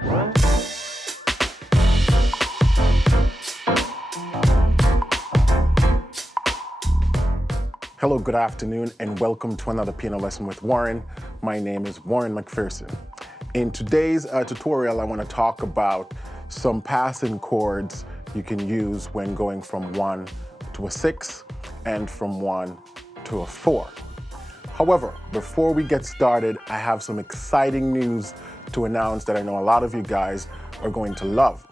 Hello, good afternoon, and welcome to another piano lesson with Warren. My name is Warren McPherson. In today's tutorial, I want to talk about some passing chords you can use when going from 1 to a 6 and from 1 to a 4. However, before we get started, I have some exciting news to announce that I know a lot of you guys are going to love.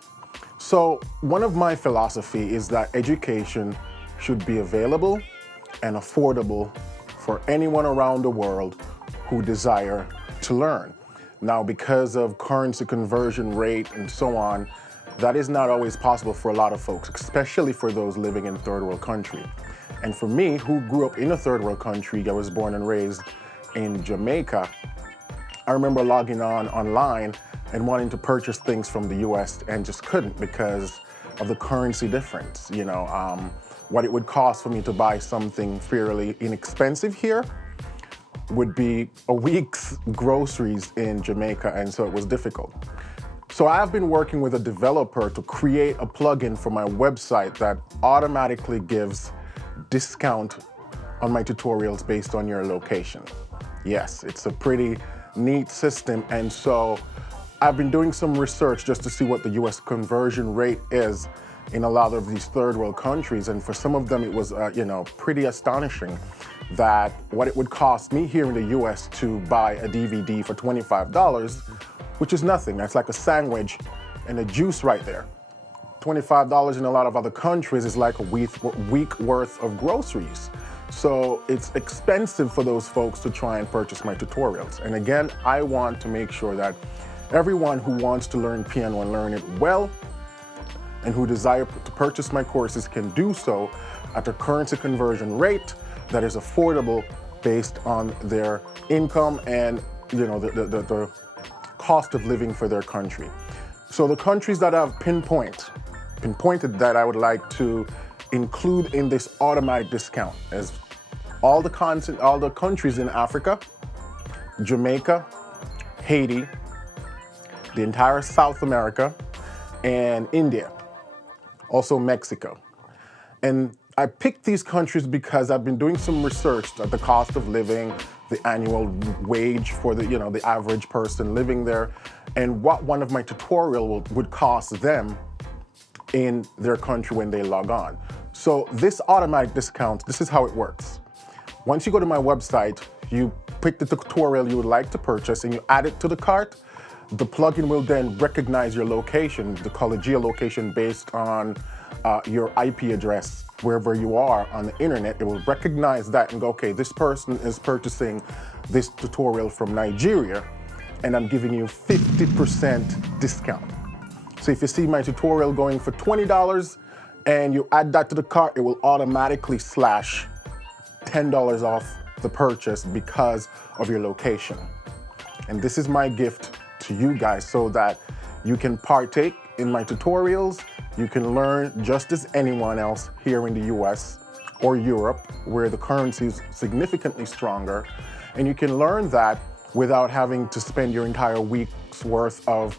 So, one of my philosophy is that education should be available and affordable for anyone around the world who desire to learn. Now, because of currency conversion rate and so on, that is not always possible for a lot of folks, especially for those living in third world country. And for me, who grew up in a third world country, I was born and raised in Jamaica, I remember logging online and wanting to purchase things from the US and just couldn't because of the currency difference. What it would cost for me to buy something fairly inexpensive here would be a week's groceries in Jamaica, and so it was difficult. So I've been working with a developer to create a plugin for my website that automatically gives discount on my tutorials based on your location. Yes, it's a pretty neat system, and so I've been doing some research just to see what the US conversion rate is in a lot of these third world countries, and for some of them it was pretty astonishing that what it would cost me here in the US to buy a DVD for $25, which is nothing. That's like a sandwich and a juice right there. $25 in a lot of other countries is like a week worth of groceries. So it's expensive for those folks to try and purchase my tutorials. And again, I want to make sure that everyone who wants to learn piano and learn it well and who desire to purchase my courses can do so at a currency conversion rate that is affordable based on their income and the cost of living for their country. So the countries that I've pinpointed that I would like to include in this automatic discount is all the countries in Africa, Jamaica, Haiti, the entire South America, and India. Also Mexico. And I picked these countries because I've been doing some research at the cost of living, the annual wage for the average person living there, and what one of my tutorials would cost them in their country when they log on. So this automatic discount, this is how it works. Once you go to my website, you pick the tutorial you would like to purchase and you add it to the cart. The plugin will then recognize your location, they call it geolocation based on your IP address, wherever you are on the internet. It will recognize that and go, okay, this person is purchasing this tutorial from Nigeria, and I'm giving you 50% discount. So if you see my tutorial going for $20 and you add that to the cart, it will automatically slash $10 off the purchase because of your location. And this is my gift to you guys so that you can partake in my tutorials. You can learn just as anyone else here in the US or Europe, where the currency is significantly stronger. And you can learn that without having to spend your entire week's worth of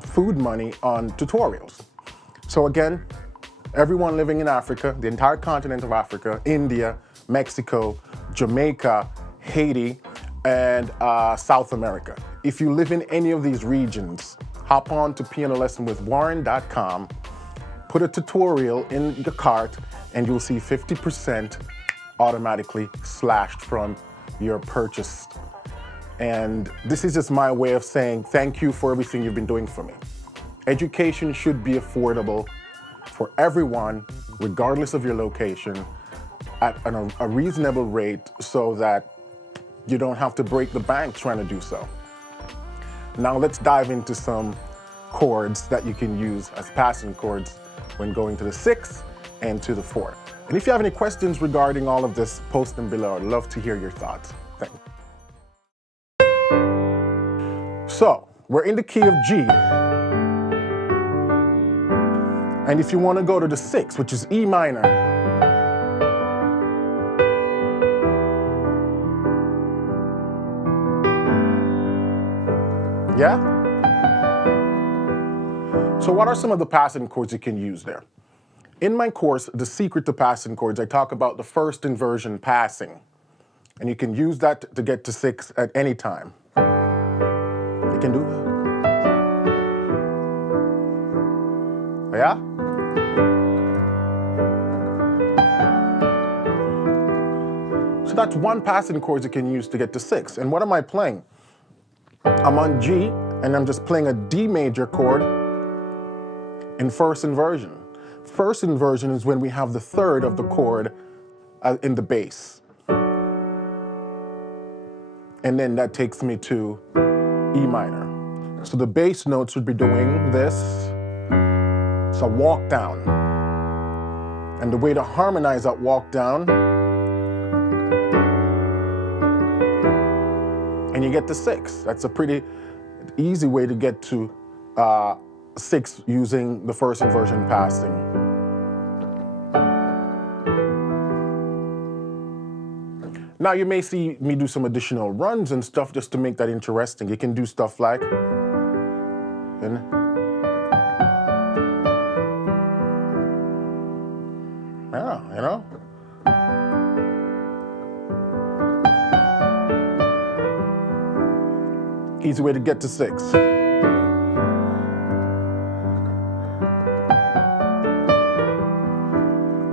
food money on tutorials. So again, everyone living in Africa, the entire continent of Africa, India, Mexico, Jamaica, Haiti, and South America. If you live in any of these regions, hop on to pianolessonwithwarren.com, put a tutorial in the cart, and you'll see 50% automatically slashed from your purchase. And this is just my way of saying thank you for everything you've been doing for me. Education should be affordable for everyone, regardless of your location, at a reasonable rate so that you don't have to break the bank trying to do so. Now let's dive into some chords that you can use as passing chords when going to the 6 and to the 4. And if you have any questions regarding all of this, post them below. I'd love to hear your thoughts. Thank you. So, we're in the key of G. And if you want to go to the 6, which is E minor, yeah? So what are some of the passing chords you can use there? In my course, The Secret to Passing Chords, I talk about the first inversion passing. And you can use that to get to 6 at any time. You can do that. Yeah? So that's one passing chord you can use to get to 6. And what am I playing? I'm on G, and I'm just playing a D major chord in first inversion. First inversion is when we have the third of the chord in the bass. And then that takes me to E minor. So the bass notes would be doing this. It's a walk down. And the way to harmonize that walk down, and you get to 6. That's a pretty easy way to get to 6 using the first inversion passing. Now you may see me do some additional runs and stuff just to make that interesting. You can do stuff like, and yeah, you know. Easy way to get to 6.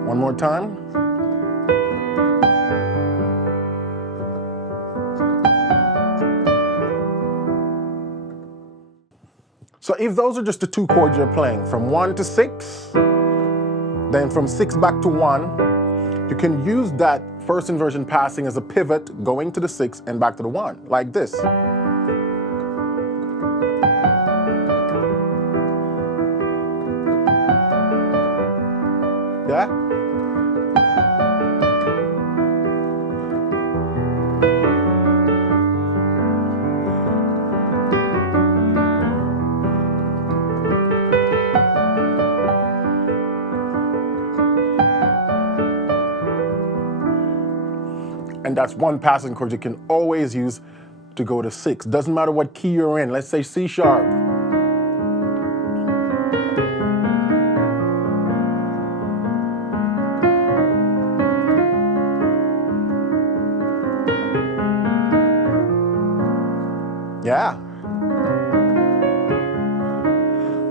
One more time. So if those are just the 2 chords you're playing, from 1 to 6, then from 6 back to 1, you can use that first inversion passing as a pivot going to the 6 and back to the 1, like this. Yeah? And that's one passing chord you can always use to go to 6. Doesn't matter what key you're in. Let's say C sharp. Yeah.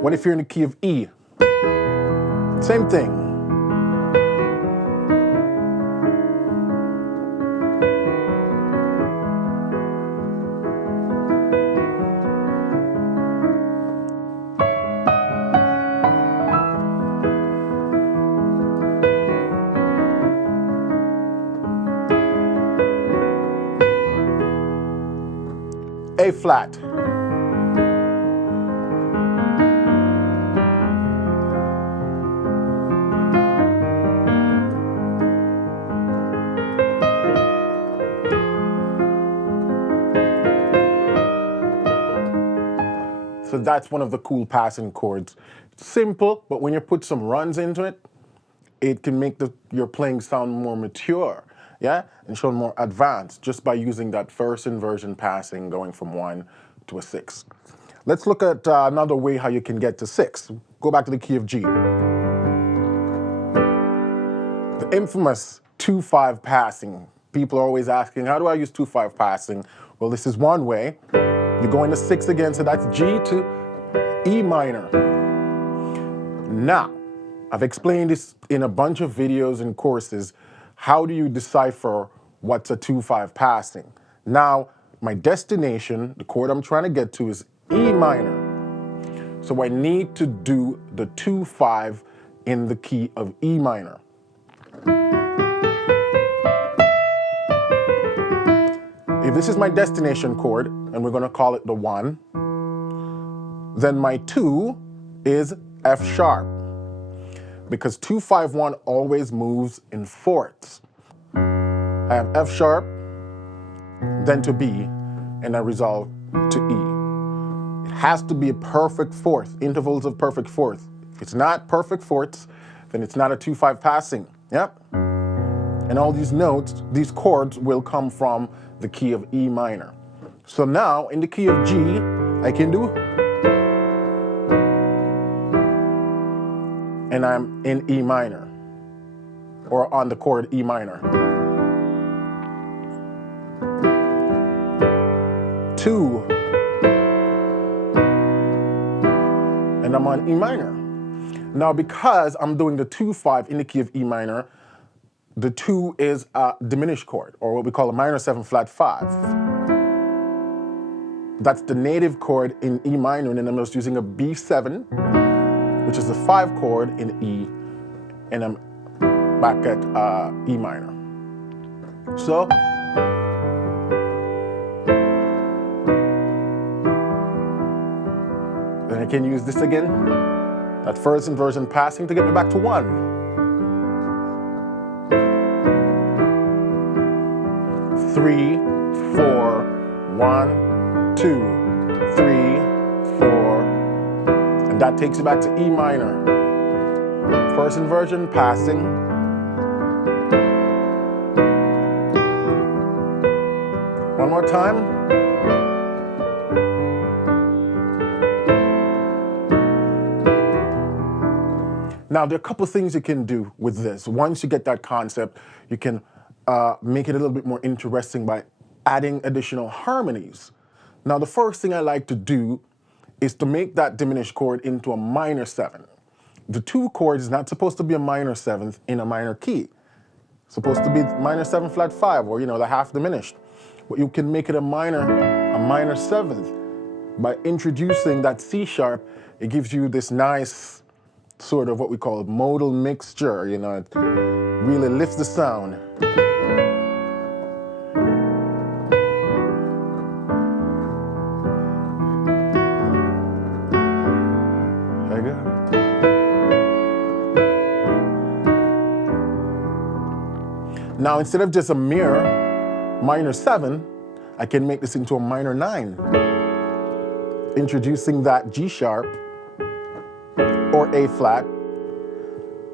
What if you're in the key of E? Same thing. A flat. So that's one of the cool passing chords. Simple, but when you put some runs into it, it can make your playing sound more mature, yeah, and sound more advanced just by using that first inversion passing going from 1 to a 6. Let's look at another way how you can get to 6. Go back to the key of G. The infamous 2-5 passing. People are always asking, how do I use 2-5 passing? Well, this is one way. You go into 6 again, so that's G to E minor. Now, I've explained this in a bunch of videos and courses. How do you decipher what's a 2-5 passing? Now, my destination, the chord I'm trying to get to, is E minor. So I need to do the 2-5 in the key of E minor. If this is my destination chord, and we're going to call it the 1, then my 2 is F sharp, because 2-5-1 always moves in fourths. I have F sharp, then to B, and I resolve to E. It has to be a perfect fourth, intervals of perfect fourth. If it's not perfect fourths, then it's not a 2-5 passing. Yep. And all these notes, these chords will come from the key of E minor. So now in the key of G, I can do. and I'm in E minor, or on the chord E minor. 2, and I'm on E minor. Now, because I'm doing the 2-5 in the key of E minor, the 2 is a diminished chord, or what we call a minor 7 flat 5. That's the native chord in E minor, and then I'm just using a B7, which is the 5 chord in E, and I'm back at E minor. So, then I can use this again, that first inversion passing to get me back to 1. 3, 4, 1, 2, 3, 4, and that takes you back to E minor. First inversion passing. One more time. Now, there are a couple things you can do with this. Once you get that concept, you can make it a little bit more interesting by adding additional harmonies. Now, the first thing I like to do is to make that diminished chord into a minor 7. The 2 chord is not supposed to be a minor 7th in a minor key. It's supposed to be minor 7 flat 5, or the half diminished. But you can make it a minor 7th by introducing that C sharp. It gives you this nice sort of what we call a modal mixture. It really lifts the sound. Now, instead of just a mere minor 7, I can make this into a minor 9, introducing that G sharp or A flat,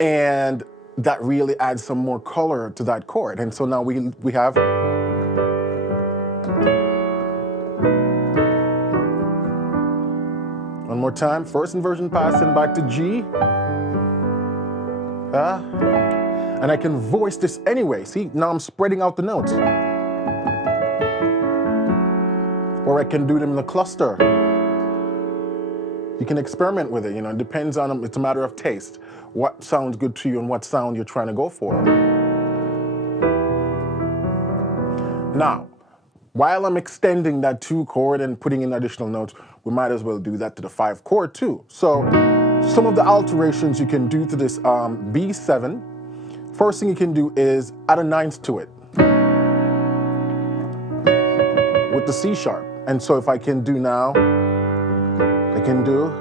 and that really adds some more color to that chord. And so now we have one more time, first inversion passing back to G. And I can voice this anyway. See, now I'm spreading out the notes. Or I can do them in a cluster. You can experiment with it, it depends on them. It's a matter of taste. What sounds good to you and what sound you're trying to go for. Now, while I'm extending that 2 chord and putting in additional notes, we might as well do that to the 5 chord too. So, some of the alterations you can do to this B7, first thing you can do is add a 9th to it with the C sharp. And so if I can do now, I can do.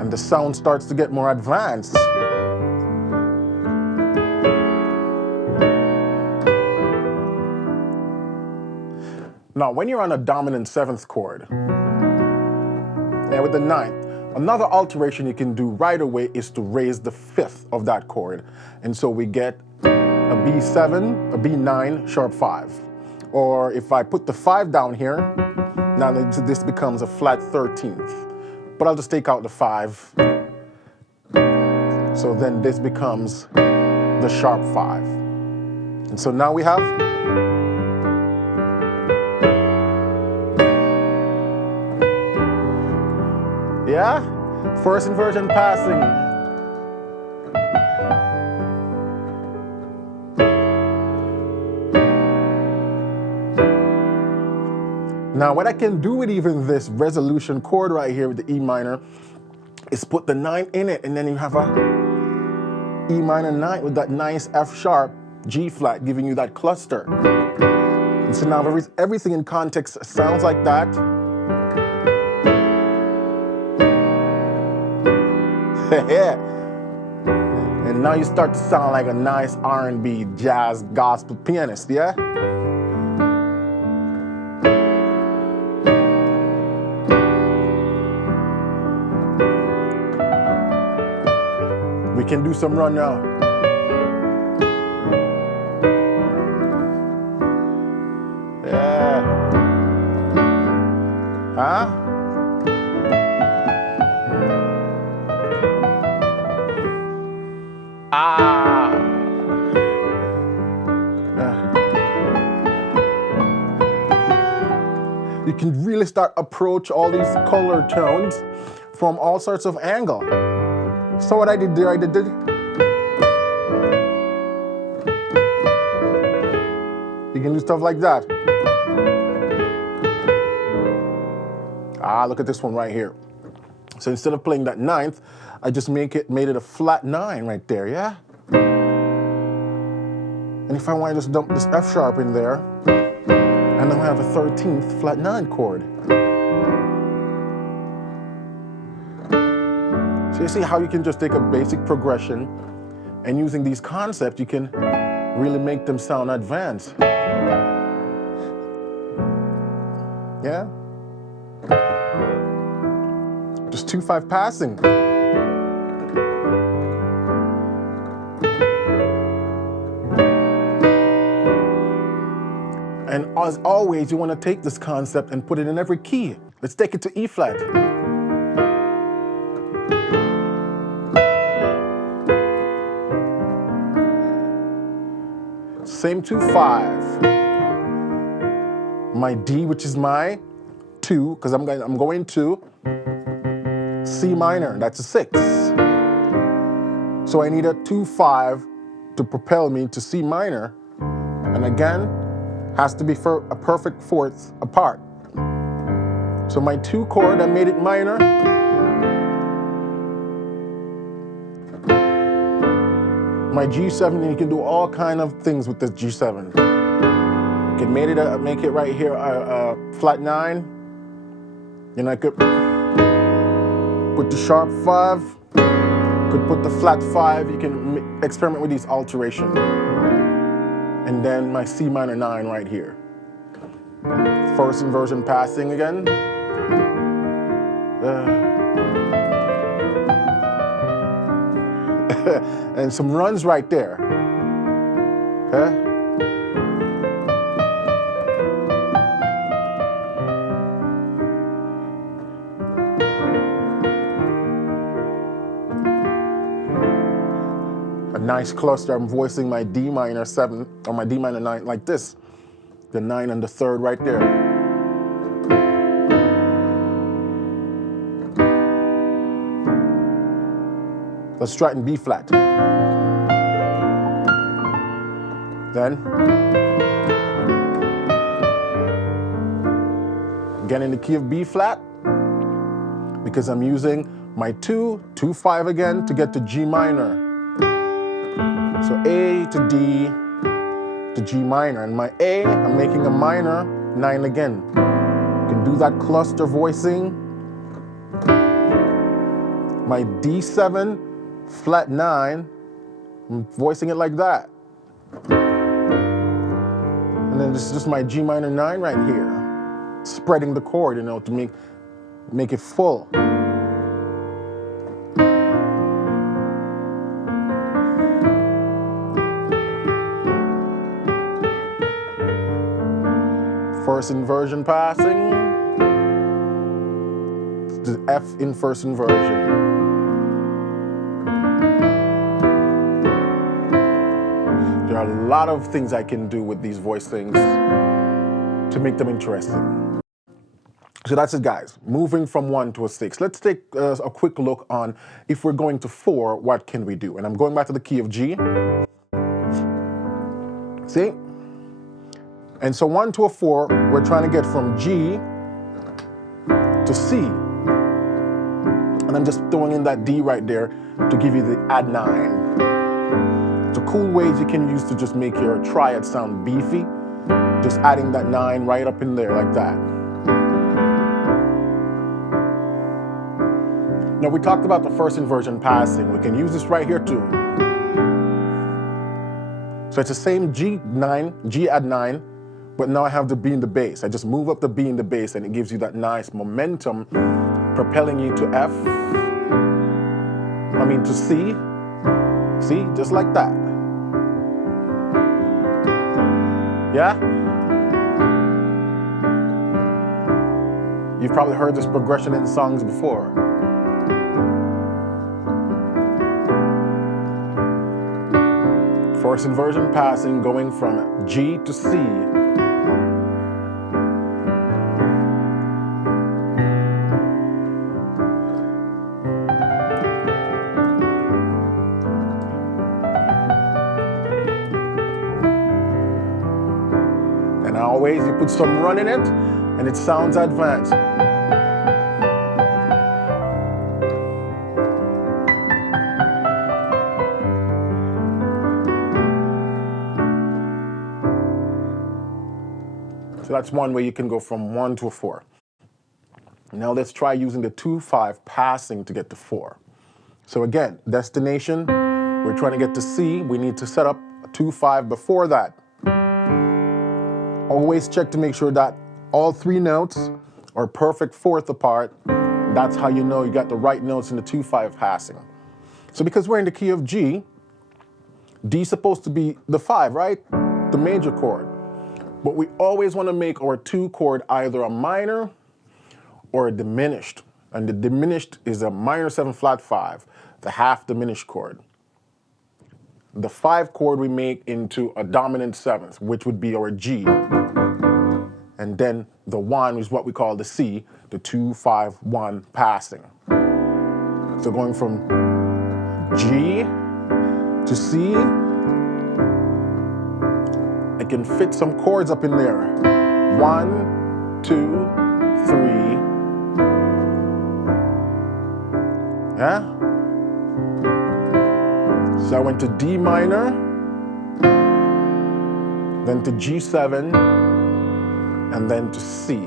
And the sound starts to get more advanced. Now, when you're on a dominant 7th chord, and with the 9th, another alteration you can do right away is to raise the 5th of that chord. And so we get a B7, a B9, sharp 5. Or if I put the 5 down here, now this becomes a flat 13th. But I'll just take out the 5. So then this becomes the sharp 5. And so now we have first inversion passing. Now, what I can do with even this resolution chord right here with the E minor is put the 9 in it, and then you have a E minor 9 with that nice F sharp, G flat, giving you that cluster. And so now everything in context sounds like that. And now you start to sound like a nice R&B, jazz, gospel pianist, yeah? We can do some run now. Yeah. Huh? you can really start approach all these color tones from all sorts of angle. So what I did there, I did you can do stuff like that. Ah, look at this one right here. So instead of playing that ninth, I just made it a flat 9 right there, yeah? And if I want to just dump this F sharp in there, and then I have a 13th flat 9 chord. So you see how you can just take a basic progression, and using these concepts, you can really make them sound advanced. Yeah? Just 2/5 passing. And as always, you want to take this concept and put it in every key. Let's take it to E flat. Same 2/5. My D, which is my 2, because I'm going to C minor, that's a 6. So I need a 2/5 to propel me to C minor, and again, has to be for a perfect fourth apart. So my 2 chord, I made it minor. My G7, and you can do all kind of things with this G7. You can make it right here flat 9. And I could put the sharp 5, could put the flat 5. You can experiment with these alterations. And then my C minor 9 right here. First inversion passing again. And some runs right there. Okay? A nice cluster. I'm voicing my D minor 7 or my D minor 9 like this. The 9 and the 3rd right there. Let's try it in B flat. Then, again in the key of B flat, because I'm using my 2/5 again to get to G minor. So A to D to G minor, and my A, I'm making a minor 9 again. You can do that cluster voicing. My D7 flat 9, I'm voicing it like that. And then this is just my G minor 9 right here. Spreading the chord, you know, to make it full. First inversion passing. It's the F in first inversion. There are a lot of things I can do with these voice things to make them interesting. So that's it, guys. Moving from 1 to a 6. Let's take a quick look on if we're going to 4, what can we do? And I'm going back to the key of G. See? And so 1 to a 4, we're trying to get from G to C. And I'm just throwing in that D right there to give you the add 9. So cool ways you can use to just make your triad sound beefy. Just adding that 9 right up in there like that. Now we talked about the first inversion passing. We can use this right here too. So it's the same G9, G add 9, but now I have the B in the bass. I just move up the B in the bass and it gives you that nice momentum, propelling you to F. I mean to C. See, just like that. Yeah? You've probably heard this progression in songs before. First inversion passing, going from G to C. And always you put some run in it, and it sounds advanced. So that's one way you can go from 1 to a 4. Now let's try using the 2-5 passing to get to 4. So again, destination, we're trying to get to C. We need to set up a 2-5 before that. Always check to make sure that all 3 notes are perfect fourth apart. That's how you know you got the right notes in the 2-5 passing. So because we're in the key of G, D is supposed to be the 5, right? The major chord. But we always want to make our 2 chord either a minor or a diminished. And the diminished is a minor 7 flat 5, the half diminished chord. The 5 chord we make into a dominant 7th, which would be our G. And then the 1 is what we call the C, the 2-5-1 passing. So going from G to C, I can fit some chords up in there. 1, 2, 3. Yeah? So I went to D minor, then to G7, and then to C.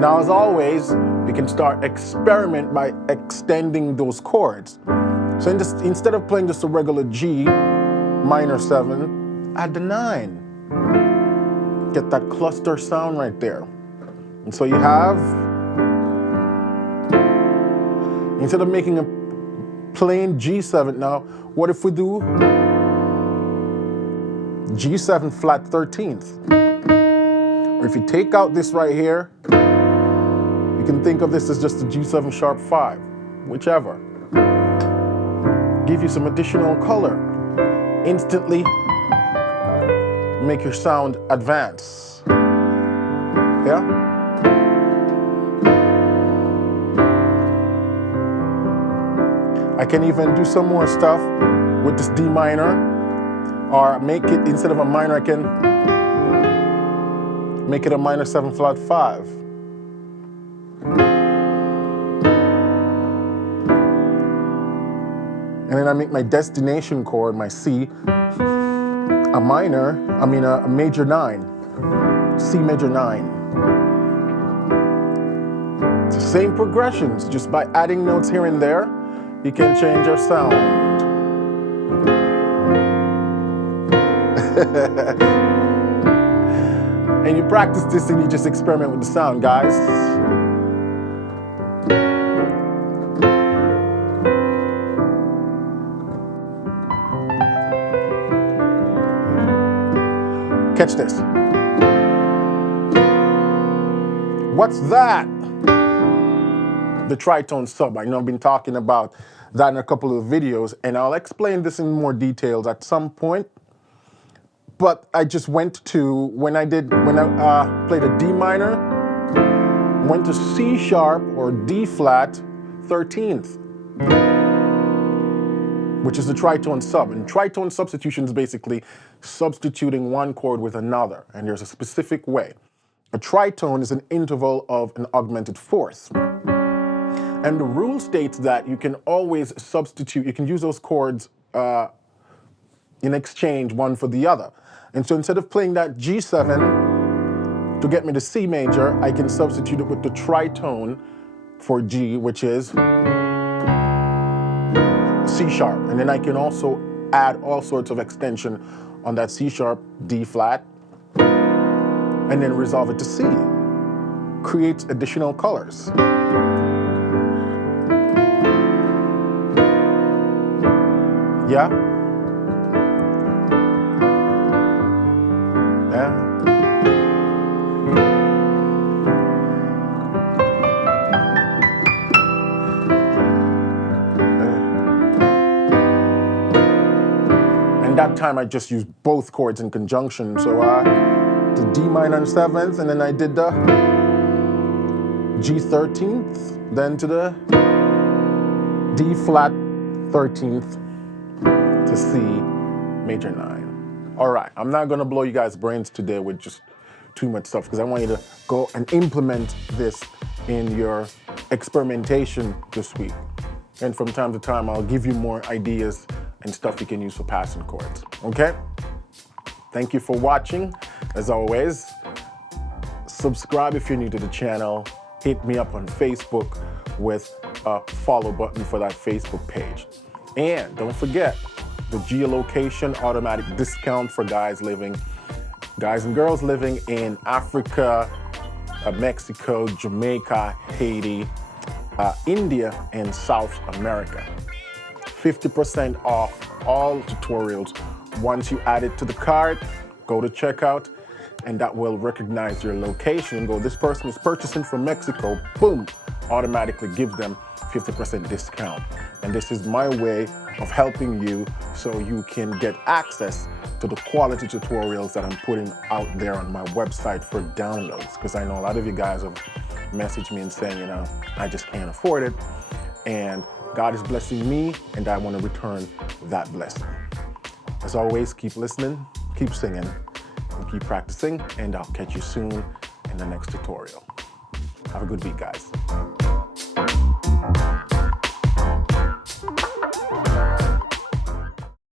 Now, as always, we can start experiment by extending those chords. So instead of playing just a regular G minor 7, add the 9. Get that cluster sound right there. And so you have, instead of making a plain G7 now, what if we do G7 flat 13th? Or if you take out this right here, you can think of this as just a G7 sharp 5, whichever. Give you some additional color. Instantly make your sound advance. Yeah? I can even do some more stuff with this D minor, or make it, instead of a minor, I can make it a minor 7 flat 5. And then I make my destination chord, my C, a major 9, C major 9. It's the same progressions, just by adding notes here and there, you can change your sound. And you practice this and you just experiment with the sound, guys. Catch this. What's that? The tritone sub. I know I've been talking about that in a couple of videos, and I'll explain this in more details at some point. But I just went to, when I played a D minor, went to C sharp or D flat 13th, which is the tritone sub. And tritone substitution is basically substituting one chord with another, and there's a specific way. A tritone is an interval of an augmented fourth. And the rule states that you can always substitute, you can use those chords in exchange one for the other. And so instead of playing that G7 to get me to C major, I can substitute it with the tritone for G, which is C sharp. And then I can also add all sorts of extension on that C sharp, D flat, and then resolve it to C. Creates additional colors. Yeah? Yeah? And that time I just used both chords in conjunction. So the D minor 7th, and then I did the G 13th, then to the D flat 13th to C major 9. All right, I'm not gonna blow you guys' brains today with just too much stuff because I want you to go and implement this in your experimentation this week. And from time to time, I'll give you more ideas and stuff you can use for passing chords, okay? Thank you for watching. As always, subscribe if you're new to the channel. Hit me up on Facebook with a follow button for that Facebook page. And don't forget the geolocation automatic discount for guys and girls living in Africa, Mexico, Jamaica, Haiti, India, and South America. 50% off all tutorials. Once you add it to the cart, go to checkout, and that will recognize your location and go, this person is purchasing from Mexico, boom, automatically give them 50% discount. And this is my way of helping you so you can get access to the quality tutorials that I'm putting out there on my website for downloads. Because I know a lot of you guys have messaged me and saying, you know, I just can't afford it. And God is blessing me, and I want to return that blessing. As always, keep listening, keep singing, and keep practicing, and I'll catch you soon in the next tutorial. Have a good week, guys.